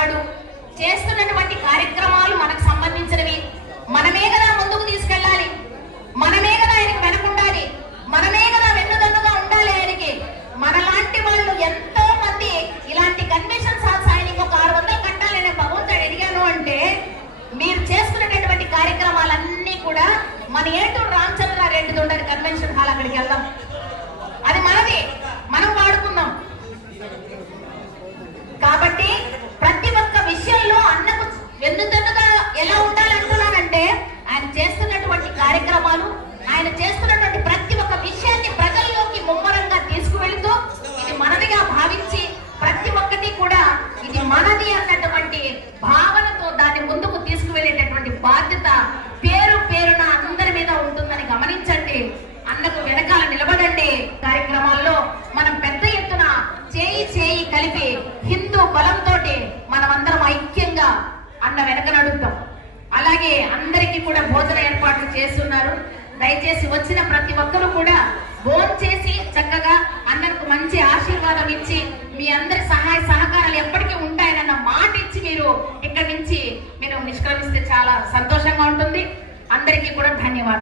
వాడు చేస్తున్నటువంటి కార్యక్రమాలు మనకు సంబంధించినవి. మనమే కదా ముందుకు తీసుకెళ్ళాలి, మనమే కదా ఆయనకి వెనకుండాలి, మనమే కదా వెన్నుదన్నుగా ఉండాలి ఆయనకి. మనలాంటి వాళ్ళు ఎంతో మంది ఇలాంటి కన్వెన్షన్ హాల్స్ ఆయనకి ఒక 600 కట్టాలనే భగవంతుడు అడిగాను అంటే మీరు చేస్తున్నటువంటి కార్యక్రమాలన్నీ కూడా మన ఏటూరు రామచంద్రారెడ్డిది ఉండని కన్వెన్షన్ హాల్, అక్కడికి వెళ్దాం. అది మనది, మనం వాడుకుందాం. కాబట్టి ప్రతి ఒక్క విషయంలో అన్నకు వెన్నుదన్నుగా ఎలా ఉండాలంటున్నానంటే ఆయన చేస్తున్నటువంటి కార్యక్రమాలు, ఆయన చేస్తున్నటువంటి ప్రతి ఒక్క విషయాన్ని ప్రజల్లోకి ముమ్మరంగా తీసుకువెళుతూ ఇది మనదిగా భావించి ప్రతి ఒక్కటి కూడా ఇది మనది అన్నటువంటి భావనతో దాన్ని ముందుకు తీసుకువెళ్ళేటటువంటి బాధ్యత పేరు పేరున అందరి మీద ఉంటుందని గమనించండి. అన్నకు వెనకాల నిలబడండి. కార్యక్రమాల్లో మనం పెద్ద ఎత్తున చేయి చేయి కలిపి హిందూ బలంతో మనమందరం ఐక్యంగా అన్న వెనక నడుద్దాం. అలాగే అందరికీ కూడా భోజన ఏర్పాట్లు చేస్తున్నారు. దయచేసి వచ్చిన ప్రతి ఒక్కరూ కూడా భోజనం చేసి చక్కగా అన్నకు మంచి ఆశీర్వాదం ఇచ్చి మీ అందరి సహాయ సహకారాలు ఎప్పటికీ ఉంటాయనన్న మాట ఇచ్చి మీరు ఇక్కడి నుంచి మీరు నిష్క్రమిస్తే చాలా సంతోషంగా ఉంటుంది. అందరికీ కూడా ధన్యవాదాలు.